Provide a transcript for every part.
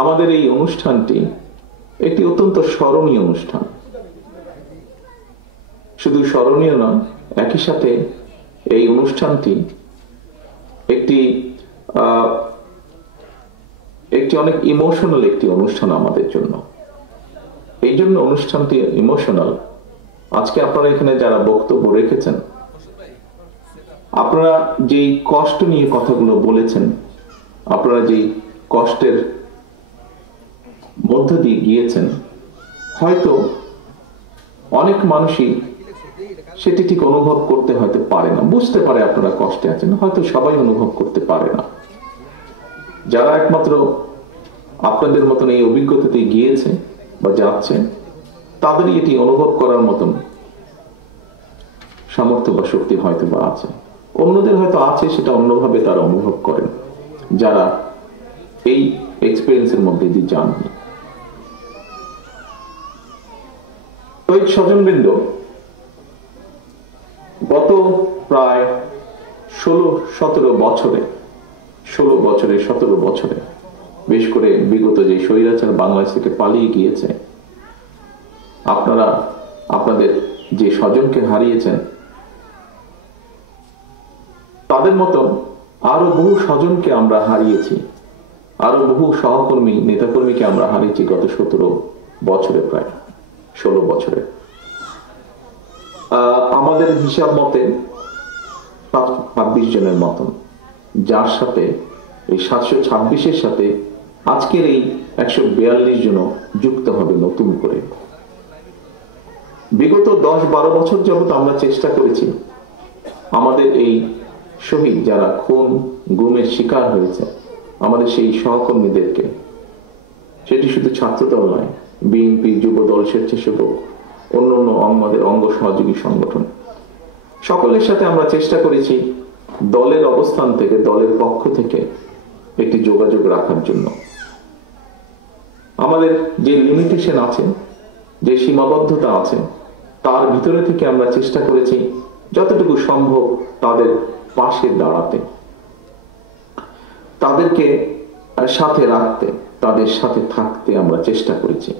আমাদের এই অনুষ্ঠানটি একটি অত্যন্ত স্মরণীয় অনুষ্ঠান। শুধু স্মরণীয় নয়, একই সাথে এই অনুষ্ঠানটি একটি অনেক ইমোশনাল একটি অনুষ্ঠান আমাদের জন্য। এই জন্য অনুষ্ঠানটি ইমোশনাল। আজকে আপনারা এখানে যারা বক্তব্য রেখেছেন, আপনারা যেই কষ্ট নিয়ে কথাগুলো বলেছেন, আপনারা যেই কষ্টের মধ্য দিয়ে গিয়েছেন, হয়তো অনেক মানুষই সেটি ঠিক অনুভব করতে হয়তো পারে না, বুঝতে পারে আপনারা কষ্টে আছেন, হয়তো সবাই অনুভব করতে পারে না। যারা একমাত্র আপনাদের মতন এই অভিজ্ঞতাতে গিয়েছে বা যাচ্ছে, তাদেরই এটি অনুভব করার মতন সামর্থ্য বা শক্তি হয়তো বা আছে। অন্যদের হয়তো আছে, সেটা অন্যভাবে তারা অনুভব করেন, যারা এই এক্সপেরিয়েন্সের মধ্যে দিয়ে যাননি। শহীদ স্বজনবৃন্দ গত প্রায় 17 বছরে বেশ করে বিগত যে স্বৈরাচার বাংলাদেশ থেকে পালিয়ে গিয়েছে, আপনারা আপনাদের যে স্বজনকে হারিয়েছেন, তাদের মতন আরো বহু স্বজনকে আমরা হারিয়েছি, আরো বহু সহকর্মী নেতাকর্মীকে আমরা হারিয়েছি গত 17 বছরে, প্রায় 16 বছরে। আমাদের হিসাব মতে 726 জনের মতন, যার সাথে এই 726-এর সাথে আজকের এই 142 জন যুক্ত হবে নতুন করে। বিগত 10-12 বছর যাবত আমরা চেষ্টা করেছি আমাদের এই শহীদ যারা খুন গুমের শিকার হয়েছে, আমাদের সেই সহকর্মীদেরকে, সেটি শুধু ছাত্রদল নয়, বিএনপি, যুবদল, স্বেচ্ছাসেবক, অন্যান্য আমাদের অঙ্গ সহযোগী সংগঠন, সকলের সাথে আমরা চেষ্টা করেছি দলের অবস্থান থেকে, দলের পক্ষ থেকে একটি যোগাযোগ রাখার জন্য। আমাদের যে লিমিটেশন আছে, যে সীমাবদ্ধতা আছে, তার ভিতরে থেকে আমরা চেষ্টা করেছি যতটুকু সম্ভব তাদের পাশে দাঁড়াতে, তাদেরকে সাথে রাখতে, তাদের সাথে থাকতে আমরা চেষ্টা করেছি।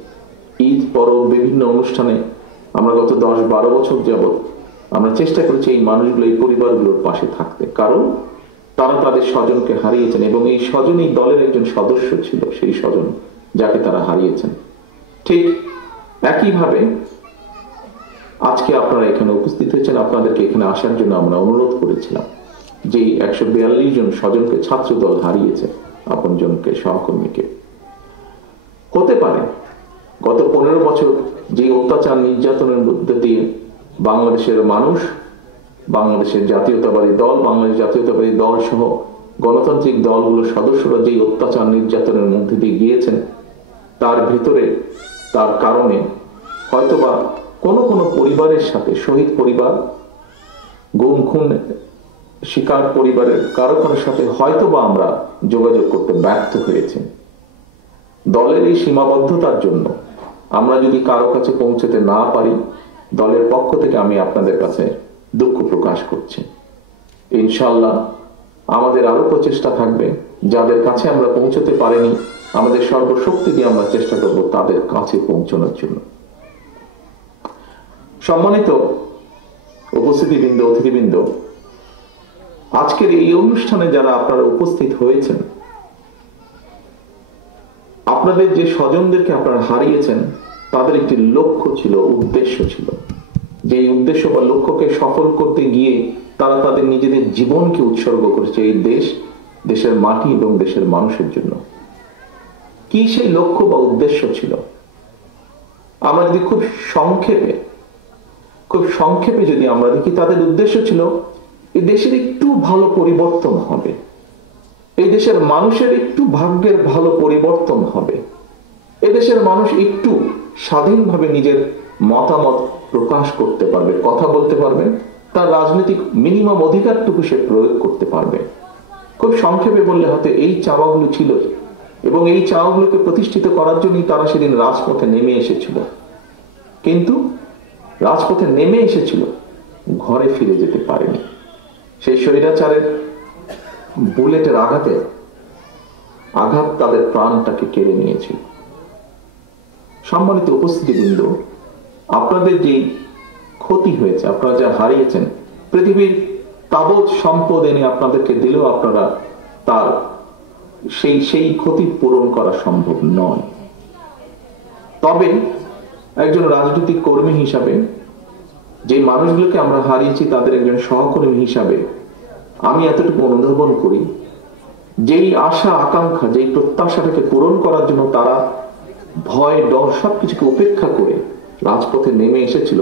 ঈদ পরব বিভিন্ন অনুষ্ঠানে আমরা গত 10-12 বছর যাবত আমরা চেষ্টা করেছি এই মানুষগুলো, এই পরিবারগুলোর পাশে থাকতে, কারণ তারা তাদের স্বজনকে হারিয়েছেন এবং এই স্বজন এই দলের একজন সদস্য ছিল, সেই স্বজন যাকে তারা হারিয়েছেন। ঠিক একইভাবে আজকে আপনারা এখানে উপস্থিত হয়েছেন, আপনাদেরকে এখানে আসার জন্য আমরা অনুরোধ করেছিলাম যে 142 জন স্বজনকে ছাত্রদল হারিয়েছে, আপন জনকে, সহকর্মীকে। হতে পারে গত 15 বছর যে অত্যাচার নির্যাতনের মধ্যে দিয়ে বাংলাদেশের মানুষ, বাংলাদেশের জাতীয়তাবাদী দল, বাংলাদেশ জাতীয়তাবাদী দল সহ গণতান্ত্রিক দলগুলোর সদস্যরা যে অত্যাচার নির্যাতনের মধ্যে দিয়ে গিয়েছেন, তার ভিতরে, তার কারণে হয়তোবা কোনো কোনো পরিবারের সাথে, শহীদ পরিবার, গুম খুন শিকার পরিবারের কারো কারোর সাথে হয়তোবা আমরা যোগাযোগ করতে ব্যর্থ হয়েছি। দলের এই সীমাবদ্ধতার জন্য আমরা যদি কারো কাছে পৌঁছতে না পারি, দলের পক্ষ থেকে আমি আপনাদের কাছে দুঃখ প্রকাশ করছি। ইনশাআল্লাহ আমাদের আরো প্রচেষ্টা থাকবে, যাদের কাছে আমরা পৌঁছতে পারিনি, আমাদের সর্বশক্তি দিয়ে আমরা চেষ্টা করব তাদের কাছে পৌঁছানোর জন্য। সম্মানিত উপস্থিতিবৃন্দ, অতিথিবৃন্দ, আজকের এই অনুষ্ঠানে যারা আপনারা উপস্থিত হয়েছেন, আপনাদের যে স্বজনদেরকে আপনারা হারিয়েছেন, তাদের একটি লক্ষ্য ছিল, উদ্দেশ্য ছিল। যে উদ্দেশ্য বা লক্ষ্যকে সফল করতে গিয়ে তারা তাদের নিজেদের জীবনকে উৎসর্গ করেছে এই দেশ, দেশের মাটি এবং দেশের মানুষের জন্য। কি সেই লক্ষ্য বা উদ্দেশ্য ছিল? আমরা যদি খুব সংক্ষেপে যদি আমরা দেখি, তাদের উদ্দেশ্য ছিল এই দেশের একটু ভালো পরিবর্তন হবে, এই দেশের মানুষের একটু ভাগ্যের ভালো পরিবর্তন হবে, এই দেশের মানুষ একটু স্বাধীনভাবে নিজের মতামত প্রকাশ করতে পারবে, কথা বলতে পারবে, তার রাজনৈতিক মিনিমাম অধিকারটুকু সে প্রয়োগ করতে পারবে। খুব সংক্ষেপে বললে হয়তো এই চাওয়াগুলো ছিল, এবং এই চাওয়াগুলোকে প্রতিষ্ঠিত করার জন্যই তারা সেদিন রাজপথে নেমে এসেছিল। কিন্তু রাজপথে নেমে এসেছিল, ঘরে ফিরে যেতে পারেনি। সেই স্বৈরাচারের বুলেটের আঘাতে আঘাত তাদের প্রাণটাকে কেড়ে নিয়েছিল। সম্মানিত উপস্থিতিবৃন্দ, আপনাদের যে ক্ষতি হয়েছে, আপনারা যা হারিয়েছেন, পৃথিবীর তাবৎ সম্পদ এনে আপনাদেরকে দিলেও আপনারা তার সেই ক্ষতি পূরণ করা সম্ভব নয়। তবে একজন রাজনৈতিক কর্মী হিসাবে যে মানুষগুলোকে আমরা হারিয়েছি তাদের একজন সহকর্মী হিসাবে আমি এতটুকু অনুধাবন করি, যেই আশা আকাঙ্ক্ষা, যেই প্রত্যাশাটাকে পূরণ করার জন্য তারা ভয় ডর সবকিছুকে উপেক্ষা করে রাজপথে নেমে এসেছিল,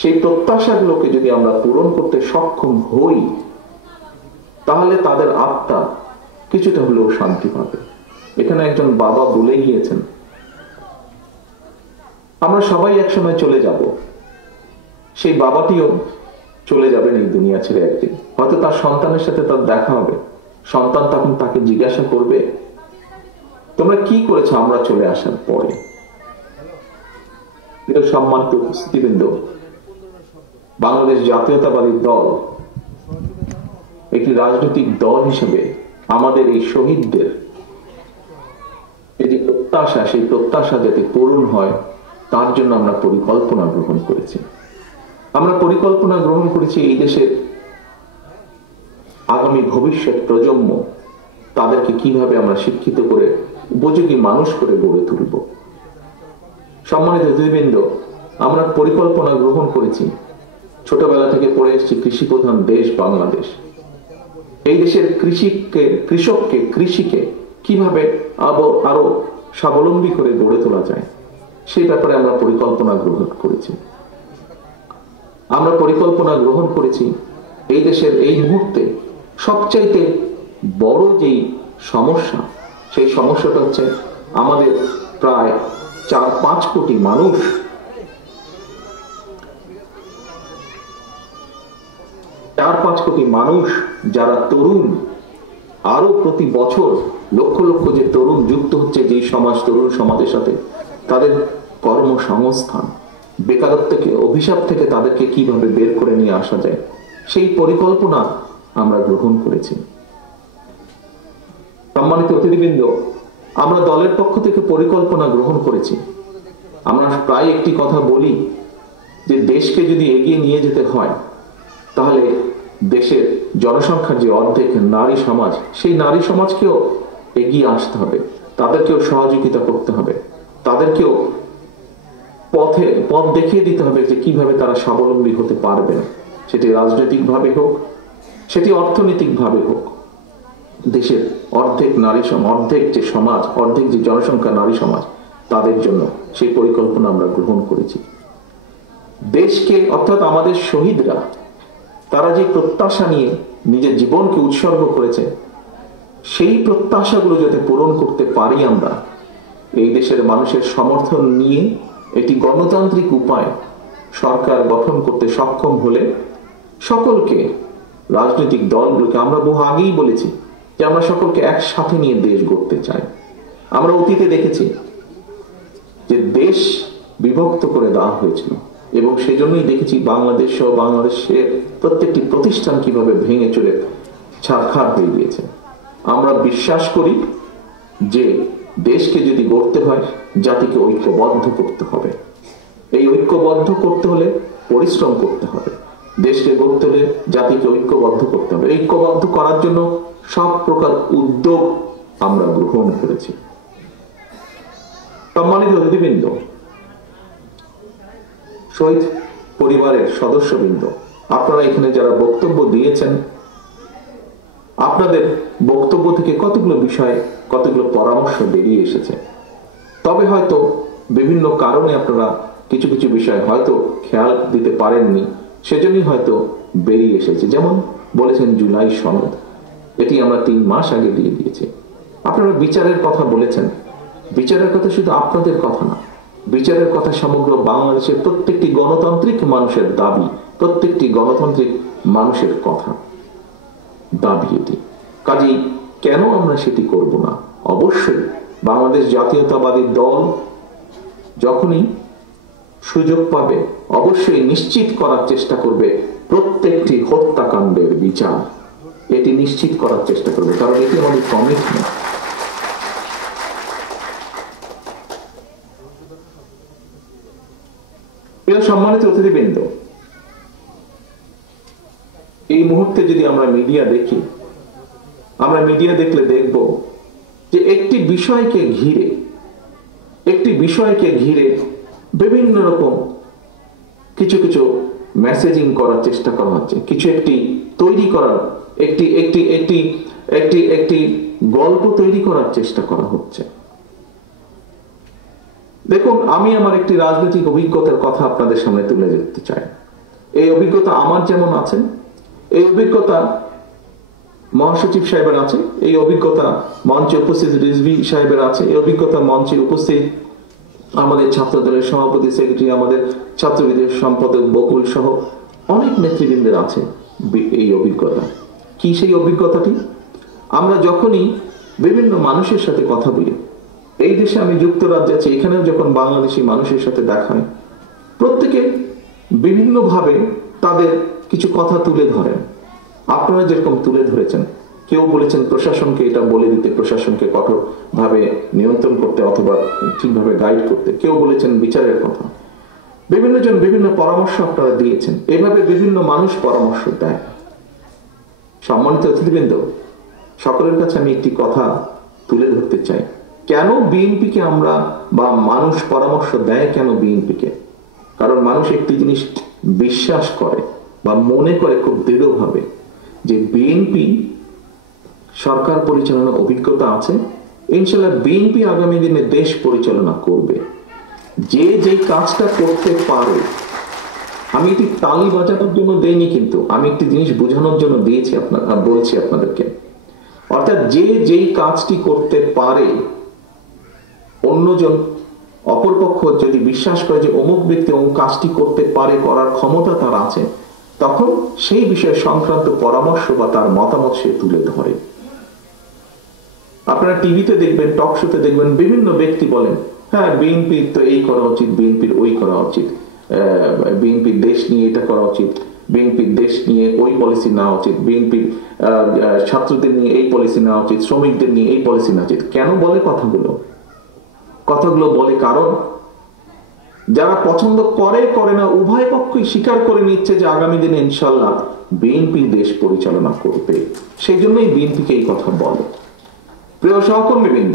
সেই প্রত্যাশাগুলোকে যদি আমরা পূরণ করতে সক্ষম হই, তাহলে তাদের আত্মা কিছুটা হলেও শান্তি পাবে। এখানে একজন বাবা বলে গিয়েছেন, আমরা সবাই একসময় চলে যাব, সেই বাবাটিও চলে যাবেন এই দুনিয়া ছেড়ে একদিন। হয়তো তার সন্তানের সাথে তার দেখা হবে, সন্তান তখন তাকে জিজ্ঞাসা করবে, তোমরা কি করেছো আমরা চলে আসার পরে? সম্মানিত উপস্থিতিবৃন্দ, বাংলাদেশ জাতীয়তাবাদী দল একটি রাজনৈতিক দল হিসেবে আমাদের এই শহীদদের যে প্রত্যাশা, সেই প্রত্যাশা যাতে পূরণ হয় তার জন্য আমরা পরিকল্পনা গ্রহণ করেছি। আমরা পরিকল্পনা গ্রহণ করেছি এই দেশের আগামী ভবিষ্যৎ প্রজন্ম, তাদেরকে কিভাবে আমরা শিক্ষিত করে উপযোগী মানুষ করে গড়ে তুলব। সম্মানিত অতিথিবৃন্দ, আমরা পরিকল্পনা গ্রহণ করেছি, ছোটবেলা থেকে পড়ে এসেছি কৃষি প্রধান দেশ বাংলাদেশ। এই দেশের কৃষিকে কিভাবে আরো স্বাবলম্বী করে গড়ে তোলা যায় সেই ব্যাপারে আমরা পরিকল্পনা গ্রহণ করেছি। আমরা পরিকল্পনা গ্রহণ করেছি এই দেশের এই মুহূর্তে সবচাইতে বড় যেই সমস্যা, সেই সমস্যাটা হচ্ছে আমাদের প্রায় 4-5 কোটি মানুষ যারা তরুণ, আরো প্রতি বছর লক্ষ লক্ষ যে তরুণ যুক্ত হচ্ছে যে তরুণ সমাজের সাথে, তাদের কর্মসংস্থান, বেকারত্বকে, অভিশাপ থেকে তাদেরকে কিভাবে বের করে নিয়ে আসা যায়, সেই পরিকল্পনা আমরা গ্রহণ করেছি। সম্মানিত অতিথিবৃন্দ, আমরা দলের পক্ষ থেকে পরিকল্পনা গ্রহণ করেছি। আমরা প্রায় একটি কথা বলি যে দেশকে যদি এগিয়ে নিয়ে যেতে হয়, তাহলে দেশের জনসংখ্যার যে অর্ধেক নারী সমাজ, সেই নারী সমাজকেও এগিয়ে আসতে হবে, তাদেরকেও সহযোগিতা করতে হবে, তাদেরকেও পথ দেখিয়ে দিতে হবে যে কিভাবে তারা স্বাবলম্বী হতে পারবেন, সেটি রাজনৈতিকভাবে হোক, সেটি অর্থনৈতিকভাবে হোক। দেশের অর্ধেক যে সমাজ, অর্ধেক যে জনসংখ্যা নারী সমাজ, তাদের জন্য সেই পরিকল্পনা আমরা গ্রহণ করেছি। দেশকে, অর্থাৎ আমাদের শহীদরা, তারা যে প্রত্যাশা নিয়ে নিজের জীবনকে উৎসর্গ করেছে, সেই প্রত্যাশাগুলো যাতে পূরণ করতে পারি আমরা, এই দেশের মানুষের সমর্থন নিয়ে একটি গণতান্ত্রিক উপায় সরকার গঠন করতে সক্ষম হলে সকলকে, রাজনৈতিক দলগুলোকে, আমরা বহু আগেই বলেছি যে আমরা সকলকে একসাথে নিয়ে দেশ গড়তে চাই। আমরা অতীতে দেখেছি যে দেশ বিভক্ত করে দেওয়া হয়েছিল, এবং সেজন্যই দেখেছি বাংলাদেশ সহ বাংলাদেশের প্রত্যেকটি প্রতিষ্ঠান কিভাবে ভেঙে চলে ছারখার হয়ে গিয়েছে। আমরা বিশ্বাস করি যে দেশকে যদি গড়তে হয়, জাতিকে ঐক্যবদ্ধ করতে হবে। এই ঐক্যবদ্ধ করতে হলে পরিশ্রম করতে হবে। দেশকে গড়তে হলে জাতিকে ঐক্যবদ্ধ করতে হবে। ঐক্যবদ্ধ করার জন্য সব প্রকার উদ্যোগ আমরা গ্রহণ করেছি। সম্মানিত অতিথিবৃন্দ, শহীদ পরিবারের সদস্যবৃন্দ, আপনারা এখানে যারা বক্তব্য দিয়েছেন, আপনাদের বক্তব্য থেকে কতগুলো বিষয়, কতগুলো পরামর্শ বেরিয়ে এসেছে। তবে হয়তো বিভিন্ন কারণে আপনারা কিছু কিছু বিষয় হয়তো খেয়াল দিতে পারেননি, সেজন্যই হয়তো বেরিয়ে এসেছে। যেমন বলেছেন জুলাই সনদ, এটি আমরা 3 মাস আগে দিয়ে দিয়েছি। আপনারা বিচারের কথা বলেছেন, বিচারের কথা শুধু আপনাদের কথা না, বিচারের কথা সমগ্র বাংলাদেশের প্রত্যেকটি গণতান্ত্রিক মানুষের দাবি, প্রত্যেকটি গণতান্ত্রিক মানুষের কথা, দাবি এটি। কাজেই কেন আমরা সেটি করব না? অবশ্যই বাংলাদেশ জাতীয়তাবাদী দল যখনই সুযোগ পাবে অবশ্যই নিশ্চিত করার চেষ্টা করবে প্রত্যেকটি হত্যাকাণ্ডের বিচার, এটি নিশ্চিত করার চেষ্টা করবে, কারণ এটি আমাদের কমিটমেন্ট। সম্মানিত অতিথিবৃন্দ, এই মুহূর্তে যদি আমরা মিডিয়া দেখি, আমরা মিডিয়া দেখলে দেখব যে একটি বিষয়কে ঘিরে বিভিন্ন রকম কিছু কিছু মেসেজিং করার চেষ্টা করা হচ্ছে, কিছু একটি তৈরি করার একটি গল্প তৈরি করার চেষ্টা করা হচ্ছে। দেখুন, আমি আমার একটি রাজনৈতিক অভিজ্ঞতার কথা আপনাদের সামনে তুলে ধরতে চাই। এই অভিজ্ঞতা আমার যেমন আছে, এই অভিজ্ঞতা মহাসচিব সাহেবের আছে, এই অভিজ্ঞতা মঞ্চে উপস্থিত রিজভী সাহেবের আছে, এই অভিজ্ঞতা মঞ্চে উপস্থিত আমাদের ছাত্র দলের সভাপতি, সেক্রেটারি, আমাদের ছাত্রবিদের সম্পাদক বকুল সহ অনেক নেতৃবৃন্দের আছে এই অভিজ্ঞতা। কি সেই অভিজ্ঞতাটি? আমরা যখনই বিভিন্ন মানুষের সাথে কথা বলি, এই দেশে আমি যুক্তরাজ্যে আছি, এখানেও যখন বাংলাদেশি মানুষের সাথে দেখা হয়, প্রত্যেকে বিভিন্নভাবে তাদের কিছু কথা তুলে ধরেন। আপনারা যেরকম তুলে ধরেছেন, কেউ বলেছেন প্রশাসনকে এটা বলে দিতে, প্রশাসনকে কঠোরভাবে নিয়ন্ত্রণ করতে অথবা ঠিকভাবে গাইড করতে, কেউ বলেছেন বিচারের কথা, বিভিন্ন জন বিভিন্ন পরামর্শ আপনারা দিয়েছেন। এভাবে বিভিন্ন মানুষ পরামর্শ দেয়। সম্মানিত অতিথিবৃন্দ, সকলের কাছে আমি একটি কথা তুলে ধরতে চাই। কেন বিএনপিকে আমরা বা মানুষ পরামর্শ দেয় কেন বিএনপিকে? কারণ মানুষ একটি জিনিস বিশ্বাস করে বা মনে করে খুব দৃঢ়ভাবে যে বিএনপি সরকার পরিচালনার অভিজ্ঞতা আছে, ইনশাআল্লাহ বিএনপি আগামী দিনে দেশ পরিচালনা করবে। যে যেই কাজটা করতে পারে, আমি এটি তালি বাজানোর জন্য দেইনি, কিন্তু আমি একটি জিনিস বোঝানোর জন্য দিয়েছি, বলছি আপনাদেরকে। অর্থাৎ যে যেই কাজটি করতে পারে, অন্যজন অপরপক্ষ যদি বিশ্বাস করে যে অমুক ব্যক্তি অমুক কাজটি করতে পারে, করার ক্ষমতা তার আছে, তখন সেই বিষয়ে সংক্রান্ত পরামর্শ বা তার মতামত সে তুলে ধরে। আপনারা টিভিতে দেখবেন, টক শোতে দেখবেন, বিভিন্ন ব্যক্তি বলেন, হ্যাঁ বিএনপির তো এই করা উচিত, বিএনপির ওই করা উচিত, বিএনপির দেশ নিয়ে এটা করা উচিত, বিএনপির দেশ নিয়ে ওই পলিসি নেওয়া উচিত, বিএনপির ছাত্রদের নিয়ে এই পলিসি নেওয়া উচিত, শ্রমিকদের নিয়ে এই পলিসি নেওয়া উচিত। কেন বলে কথাগুলো বলে কারণ যারা পছন্দ করে না, উভয় পক্ষই স্বীকার করে নিচ্ছে যে আগামী দিনে ইনশাআল্লাহ বিএনপি দেশ পরিচালনা করবে। সেই জন্যই বিএনপিকে এই কথা বলে। প্রিয় সহকর্মীবৃন্দ,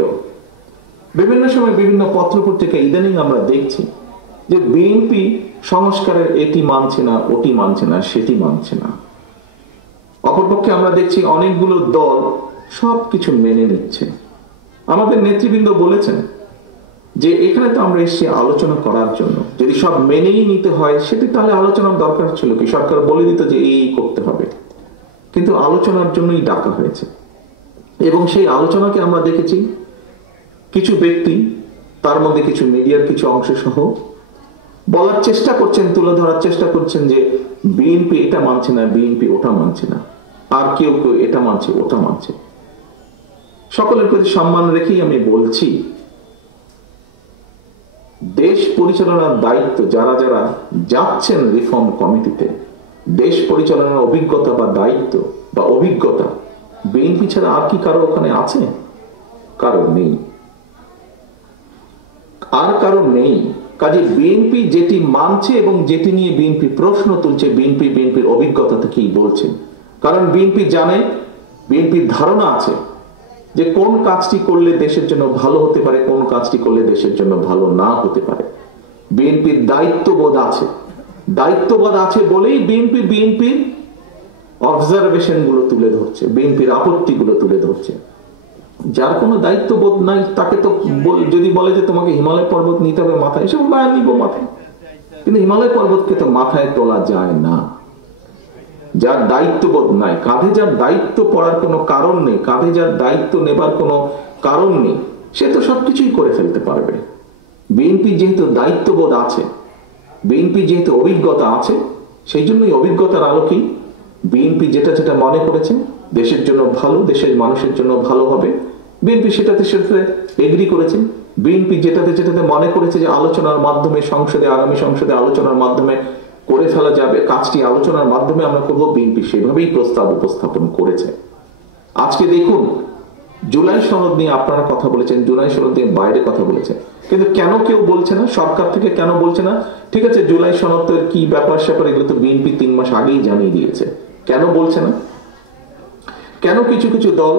বিভিন্ন সময় বিভিন্ন পত্রপত্রিকা ইদানিং আমরা দেখছি যে বিএনপি সংস্কারের এটি মানছে না, ওটি মানছে না, সেটি মানছে না। অপরপক্ষে আমরা দেখছি অনেকগুলো দল সবকিছু মেনে নিচ্ছে। আমাদের নেতৃবৃন্দ বলেছেন যে এখানে তো আমরা এসেছি আলোচনা করার জন্য, যদি সব মেনেই নিতে হয় সেটি তাহলে আলোচনার দরকার ছিল কি? সরকার বলে দিত যে এই করতে হবে, কিন্তু আলোচনার জন্যই ডাকা হয়েছে। এবং সেই আলোচনাকে আমরা দেখেছি কিছু ব্যক্তি, তার মধ্যে কিছু মিডিয়ার কিছু অংশ সহ বলার চেষ্টা করছেন, তুলে ধরার চেষ্টা করছেন যে বিএনপি এটা মানছে না, বিএনপি ওটা মানছে না, আর কেউ কেউ এটা মানছে ওটা মানছে। সকলের প্রতি সম্মান রেখেই আমি বলছি, দেশ পরিচালনার দায়িত্ব যারা যারা যাচ্ছেন রিফর্ম কমিটিতে, দেশ পরিচালনার অভিজ্ঞতা বা দায়িত্ব বা অভিজ্ঞতা বিএনপি ছাড়া আর কি কারো ওখানে আছে? কারো নেই, আর কারো নেই। কাজে বিএনপি যেটি মানছে এবং যেটি নিয়ে বিএনপি প্রশ্ন তুলছে, বিএনপির অভিজ্ঞতা থেকেই বলছেন। কারণ বিএনপি জানে, বিএনপির ধারণা আছে যে কোন কাজটি করলে দেশের জন্য ভালো হতে পারে, কোন কাজটি করলে দেশের জন্য ভালো না হতে পারে। বিএনপির দায়িত্ববোধ আছে বলেই বিএনপির অবজারভেশন গুলো তুলে ধরছে, বিএনপির আপত্তিগুলো তুলে ধরছে। যার কোনো দায়িত্ববোধ নাই তাকে তো যদি বলে যে তোমাকে হিমালয় পর্বত নিতে হবে মাথায়, এসব নিব মাথায়, কিন্তু হিমালয় পর্বতকে তো মাথায় তোলা যায় না। যার দায়িত্ববোধ নাই, কাঁধে যার দায়িত্ব পড়ার কোনো কারণ নেই, কাঁধে যার দায়িত্ব নেবার কোনো কারণ নেই, সে তো সবকিছুই করে ফেলতে পারবে। বিএনপি যেহেতু দায়িত্ববোধ আছে, বিএনপি যেহেতু অভিজ্ঞতা আছে, সেই জন্যই অভিজ্ঞতার আলোকেই বিএনপি যেটা যেটা মনে করেছে দেশের জন্য ভালো, দেশের মানুষের জন্য ভালো হবে, বিএনপি সেটাতে এগ্রি করেছে। বিএনপি যেটাতে মনে করেছে যে আলোচনার মাধ্যমে আগামী সংসদে আলোচনার মাধ্যমে করে ফেলা যাবে, কাজটি আলোচনার মাধ্যমে আমরা করব, বিএনপি সেভাবেই প্রস্তাব উপস্থাপন করেছে। আজকে দেখুন জুলাই সনদ নিয়ে আপনারা কথা বলেছেন, জুলাই সনদ নিয়ে বাইরে কথা বলেছেন, কিন্তু কেন কেউ বলছে না? সরকার থেকে কেন বলছে না? ঠিক আছে, জুলাই সনদের কি ব্যাপার স্যাপার এগুলো তো বিএনপি 3 মাস আগেই জানিয়ে দিয়েছে, কেন বলছে না? কেন কিছু কিছু দল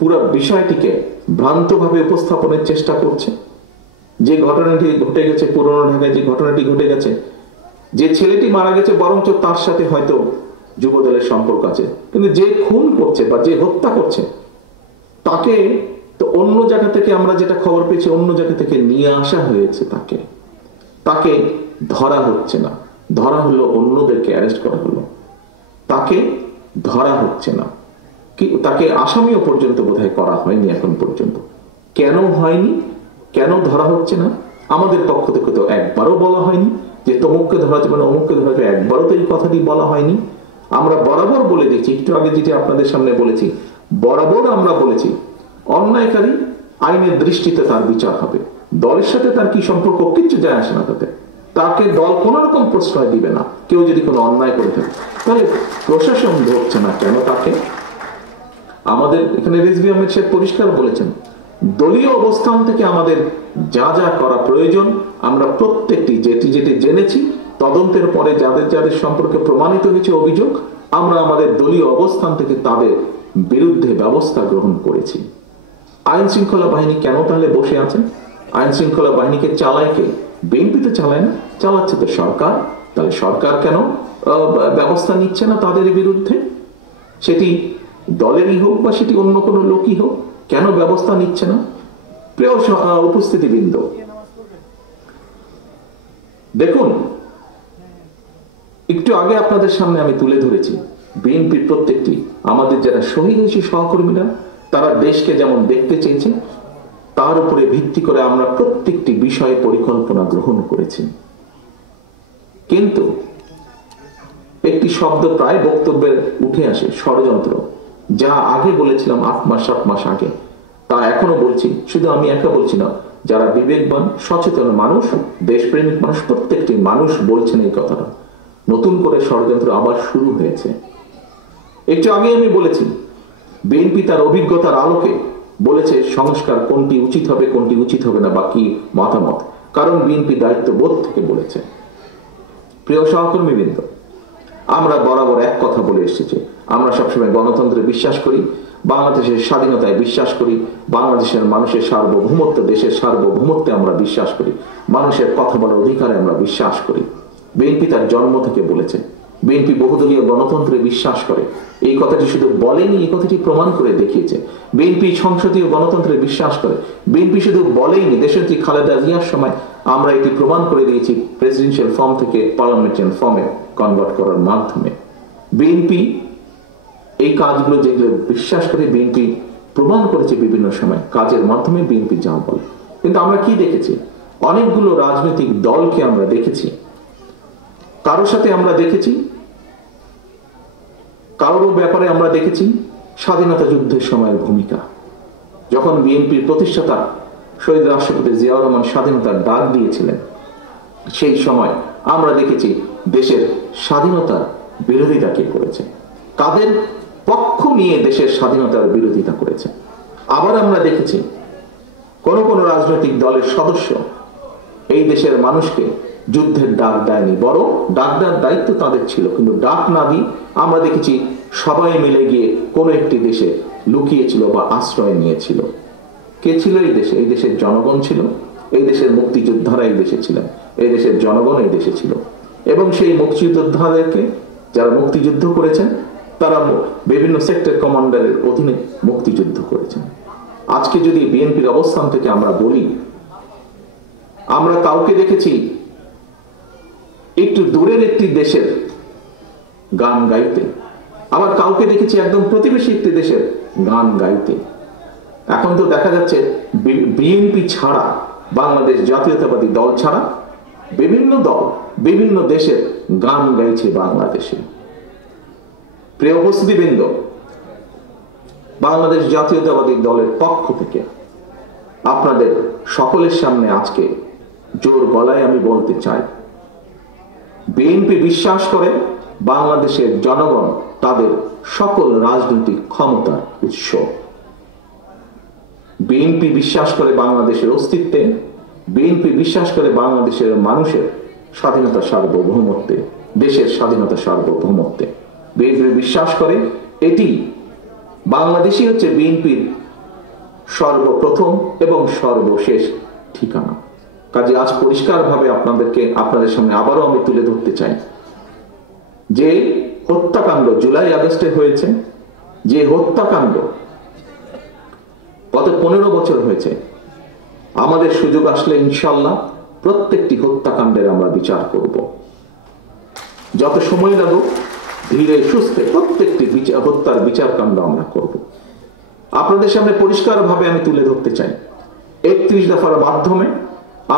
পুরো বিষয়টিকে ভ্রান্তভাবে উপস্থাপনের চেষ্টা করছে? যে ঘটনাটি ঘটে গেছে পুরনো ঢাকায়, যে ঘটনাটি ঘটে গেছে, যে ছেলেটি মারা গেছে বরঞ্চ তার সাথে হয়তো যুবদলের সম্পর্ক আছে, কিন্তু যে খুন করছে বা যে হত্যা করছে তাকে তো অন্য জায়গা থেকে, আমরা যেটা খবর পেয়েছি, অন্য জায়গা থেকে নিয়ে আসা হয়েছে, তাকে ধরা হচ্ছে না। ধরা হলো অন্যদেরকে অ্যারেস্ট করা হলো, তাকে ধরা হচ্ছে না, কি তাকে আসামিও পর্যন্ত বোধহয় করা হয়নি এখন পর্যন্ত। কেন হয়নি? কেন ধরা হচ্ছে না? আমাদের পক্ষ থেকে তো একবারও বলা হয়নি যে তমুককে ধরা যাবে না, অমুককে ধরা যাবে, একবারও তো এই কথাটি বলা হয়নি। আমরা বরাবর বলে দিচ্ছি, একটু আগে যেটি আপনাদের সামনে বলেছি, বরাবর আমরা বলেছি অন্যায়কারী আইনের দৃষ্টিতে তার বিচার হবে। দলের সাথে তার কি সম্পর্ক, কিচ্ছু যায় আসে না তাতে। তাকে দল কোন রকম প্রশ্রয় দিবে না। কেউ যদি কোনো অন্যায় করে থাকে, তাহলে প্রশাসন ধরছে না কেন তাকে? আমাদের এখানে রিজভী আহমেদ সাহেব পরিষ্কার বলেছেন, দলীয় অবস্থান থেকে আমাদের যা যা করা প্রয়োজন আমরা প্রত্যেকটি যেটি যেটি জেনেছি, তদন্তের পরে যাদের যাদের সম্পর্কে প্রমাণিত হয়েছে অভিযোগ, আমরা আমাদের দলীয় অবস্থান থেকে তাদের বিরুদ্ধে ব্যবস্থা গ্রহণ করেছি। আইন শৃঙ্খলা বাহিনী কেন তাহলে বসে আছেন? আইন শৃঙ্খলা বাহিনীকে চালায় কে? বিএনপি তো চালায় না, চালাচ্ছে তো সরকার। তাহলে সরকার কেন ব্যবস্থা নিচ্ছে না তাদের বিরুদ্ধে? সেটি দলেরই হোক বা সেটি অন্য কোনো লোকই হোক, কেন ব্যবস্থা নিচ্ছে না? প্রিয় উপস্থিতিবৃন্দ, দেখুন, একটু আগে আপনাদের সামনে আমি তুলে ধরেছি বিএনপির প্রত্যেকটি, আমাদের যারা শহীদ হয়েছে সহকর্মীরা, তারা দেশকে যেমন দেখতে চেয়েছে, তার উপরে ভিত্তি করে আমরা প্রত্যেকটি বিষয়ে পরিকল্পনা গ্রহণ করেছি। কিন্তু একটি শব্দ প্রায় বক্তব্যে উঠে আসে, ষড়যন্ত্র। যা আগে বলেছিলাম 8 মাস 7 মাস আগে, তা এখনো বলছি। শুধু আমি একা বলছি না, যারা বিবেকবান সচেতন মানুষ, দেশপ্রেমিক মানুষ, প্রত্যেকটি মানুষ বলছেন এই কথাটা। নতুন করে ষড়যন্ত্র আবার শুরু হয়েছে। একটু আগে আমি বলেছি বিএনপি তার অভিজ্ঞতার আলোকে বলেছে সংস্কার কোনটি উচিত হবে, কোনটি উচিত হবে না, বা কি মতামত, কারণ বিএনপি দায়িত্ববোধ থেকে বলেছে। প্রিয় সহকর্মীবৃন্দ, আমরা বরাবর এক কথা বলে এসেছি, আমরা সবসময় গণতন্ত্রে বিশ্বাস করি, বাংলাদেশের স্বাধীনতায় বিশ্বাস করি, বাংলাদেশের মানুষের সার্বভৌমত্ব, দেশের সার্বভৌমত্বে আমরা বিশ্বাস করি, মানুষের কথা বলার অধিকারে আমরা বিশ্বাস করি। বিএনপি তার জন্ম থেকে বলেছে, বিএনপি বহুদলীয় গণতন্ত্রে বিশ্বাস করে। এই কথাটি শুধু বলেনি, এই কথাটি প্রমাণ করে দেখিয়েছে। বিএনপি সংসদীয় গণতন্ত্রে বিশ্বাস করে। বিএনপি শুধু বলেইনি, দেশনেত্রী খালেদা জিয়ার সময় আমরা এটি প্রমাণ করে দিয়েছি প্রেসিডেন্সিয়াল ফর্ম থেকে পার্লামেন্টারিয়ান ফর্মে কনভার্ট করার মাধ্যমে। বিএনপি এই কাজগুলো যেগুলো বিশ্বাস করে, বিএনপি প্রমাণ করেছে বিভিন্ন সময় কাজের মাধ্যমে বিএনপি যা বলে। কিন্তু আমরা কি দেখেছি? অনেকগুলো রাজনৈতিক দলকে আমরা দেখেছি, কারোর সাথে আমরা দেখেছি, কারোর ব্যাপারে আমরা দেখেছি স্বাধীনতা যুদ্ধের সময়ের ভূমিকা। যখন বিএনপির প্রতিষ্ঠাতা শহীদ রাষ্ট্রপতি জিয়াউর রহমান স্বাধীনতার ডাক দিয়েছিলেন, সেই সময় আমরা দেখেছি দেশের স্বাধীনতার বিরোধিতা কে করেছে, কাদের পক্ষ নিয়ে দেশের স্বাধীনতার বিরোধিতা করেছে। আবার আমরা দেখেছি কোন কোন রাজনৈতিক দলের সদস্য এই দেশের মানুষকে যুদ্ধের ডাক দেয়নি, বরং ডাক দেওয়ার দায়িত্ব তাদের ছিল, কিন্তু ডাক না দিয়ে আমরা দেখেছি সবাই মিলে গিয়ে কোন একটি দেশে লুকিয়েছিল বা আশ্রয় নিয়েছিল। কে ছিল এই দেশে? এই দেশের জনগণ ছিল, এই দেশের মুক্তিযোদ্ধারা এই দেশে ছিলেন, এই দেশের জনগণ এই দেশে ছিল। এবং সেই মুক্তিযোদ্ধাদেরকে যারা মুক্তিযুদ্ধ করেছেন, তারা বিভিন্ন সেক্টর কমান্ডারের অধীনে মুক্তিযুদ্ধ করেছেন। আজকে যদি বিএনপির অবস্থান থেকে আমরা বলি, আমরা কাউকে দেখেছি একটু দূরের একটি দেশের গান গাইতে, আবার কাউকে দেখেছি একদম প্রতিবেশী একটি দেশের গান গাইতে। এখন তো দেখা যাচ্ছে বিএনপি ছাড়া, বাংলাদেশ জাতীয়তাবাদী দল ছাড়া বিভিন্ন দল বিভিন্ন দেশের গান গাইছে বাংলাদেশে। প্রিয় উপস্থিতিবৃন্দ, বাংলাদেশ জাতীয়তাবাদী দলের পক্ষ থেকে আপনাদের সকলের সামনে আজকে জোর গলায় আমি বলতে চাই, বিএনপি বিশ্বাস করে বাংলাদেশের জনগণ তাদের সকল রাজনৈতিক ক্ষমতার উৎস। বিএনপি বিশ্বাস করে বাংলাদেশের অস্তিত্বে, বিএনপি বিশ্বাস করে বাংলাদেশের মানুষের স্বাধীনতা সার্বভৌমত্বে, দেশের স্বাধীনতা সার্বভৌমত্বে। বিএনপি বিশ্বাস করে এটি বাংলাদেশই হচ্ছে বিএনপির সর্বপ্রথম এবং সর্বশেষ ঠিকানা। কাজে আজ পরিষ্কারভাবে আপনাদের সামনে আবারও আমি তুলে ধরতে চাই যে হত্যাকাণ্ড জুলাই আগস্টে হয়েছে, যে হত্যাকাণ্ড গত 15 বছর হয়েছে, আমাদের সুযোগ আসলে ইনশাল্লাহ প্রত্যেকটি হত্যাকাণ্ডের আমরা বিচার করব। যত সময় লাগুক ধীরে সুস্থে প্রত্যেকটি হত্যার বিচারকাণ্ড আমরা করব। আপনাদের সামনে পরিষ্কারভাবে আমি তুলে ধরতে চাই 31 দফার মাধ্যমে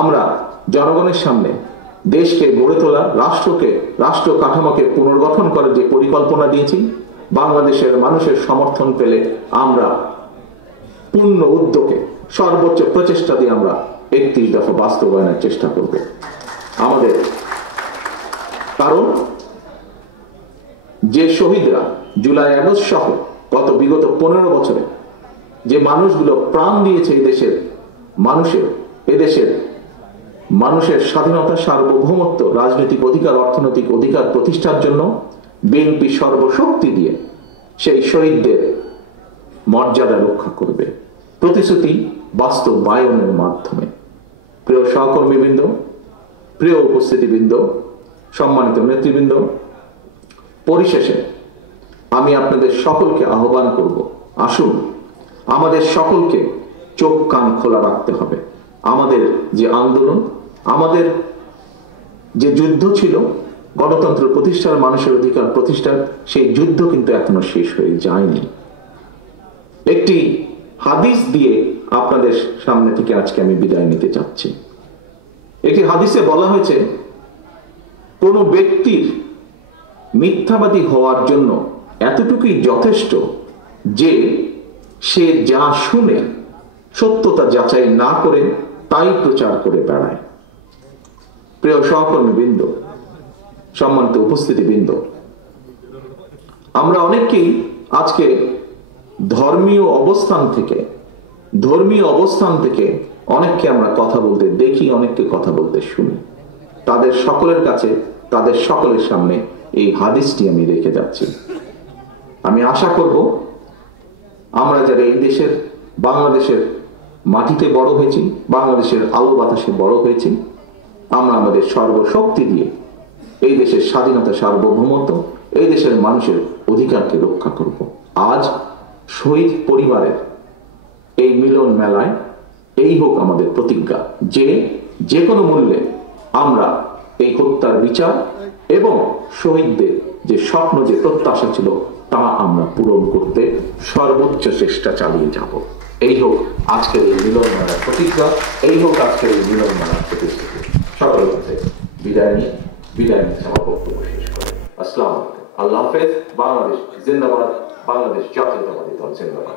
আমরা জনগণের সামনে দেশকে গড়ে তোলা, রাষ্ট্র কাঠামোকে পুনর্গঠন করার যে পরিকল্পনা দিয়েছি, বাংলাদেশের মানুষের সমর্থন পেলে আমরা পূর্ণ উদ্যোগে সর্বোচ্চ প্রচেষ্টা দিয়ে আমরা 31 দফা বাস্তবায়নের চেষ্টা করব। আমাদের কারণ যে শহীদরা জুলাই আগস্ট সহ বিগত 15 বছরে যে মানুষগুলো প্রাণ দিয়েছে এদেশের মানুষের স্বাধীনতা, সার্বভৌমত্ব, রাজনৈতিক অধিকার, অর্থনৈতিক অধিকার প্রতিষ্ঠার জন্য বিএনপি সর্বশক্তি দিয়ে সেই শহীদদের মর্যাদা রক্ষা করবে, প্রতিশ্রুতি বাস্তবায়নের মাধ্যমে। প্রিয় সহকর্মীবৃন্দ, প্রিয় উপস্থিতিবৃন্দ, সম্মানিত নেতৃবৃন্দ, পরিশেষে আমি আপনাদের সকলকে আহ্বান করব, আসুন আমাদের সকলকে চোখ কান খোলা রাখতে হবে। আমাদের যে আন্দোলন, আমাদের যে যুদ্ধ ছিল গণতন্ত্র প্রতিষ্ঠার, মানুষের অধিকার প্রতিষ্ঠার, সেই যুদ্ধ কিন্তু এখনো শেষ হয়ে যায়নি। একটি হাদিস দিয়ে আপনাদের সামনে থেকে আজকে আমি বিদায় নিতে চাচ্ছি। একটি হাদিসে বলা হয়েছে, কোন ব্যক্তির মিথ্যাবাদী হওয়ার জন্য এতটুকুই যথেষ্ট যে সে যা শুনে সত্যতা যাচাই না করে তাই প্রচার করে বেড়ায়। প্রিয় সহকর্মীবৃন্দ, সম্মানিত উপস্থিতিবৃন্দ, আমরা অনেকেই আজকে ধর্মীয় অবস্থান থেকে অনেককে আমরা কথা বলতে দেখি, অনেককে কথা বলতে শুনি। তাদের সকলের কাছে, তাদের সকলের সামনে এই হাদিসটি আমি রেখে যাচ্ছি। আমি আশা করব আমরা যারা এই দেশের, বাংলাদেশের মাটিতে বড় হয়েছি, বাংলাদেশের আলো বাতাসে বড় হয়েছি, আমরা আমাদের সর্বশক্তি দিয়ে এই দেশের স্বাধীনতা, সার্বভৌমত্ব, এই দেশের মানুষের অধিকারকে রক্ষা করব। আজ শহীদ পরিবারের এই মিলন মেলায় এই হোক আমাদের প্রতিজ্ঞা যে যে কোনো মূল্যে আমরা এই হত্যার বিচার এবং শহীদদের যে স্বপ্ন, যে প্রত্যাশা ছিল, তা আমরা পূরণ করতে সর্বোচ্চ চেষ্টা চালিয়ে যাব। এই হোক আজকের এই মিলন মেলার প্রতিজ্ঞা, এই হোক আজকের এই মিলন মেলার প্রতিশ্রুতি। সকলের কাছে বিদায় নিয়ে আমার বক্তব্য শেষ করে আসসালামু আলাইকুম। আল্লাহ হাফেজ। বাংলাদেশ জিন্দাবাদ। বাংলাদেশ জাতীয়তাবাদী দল জিন্দাবাদ।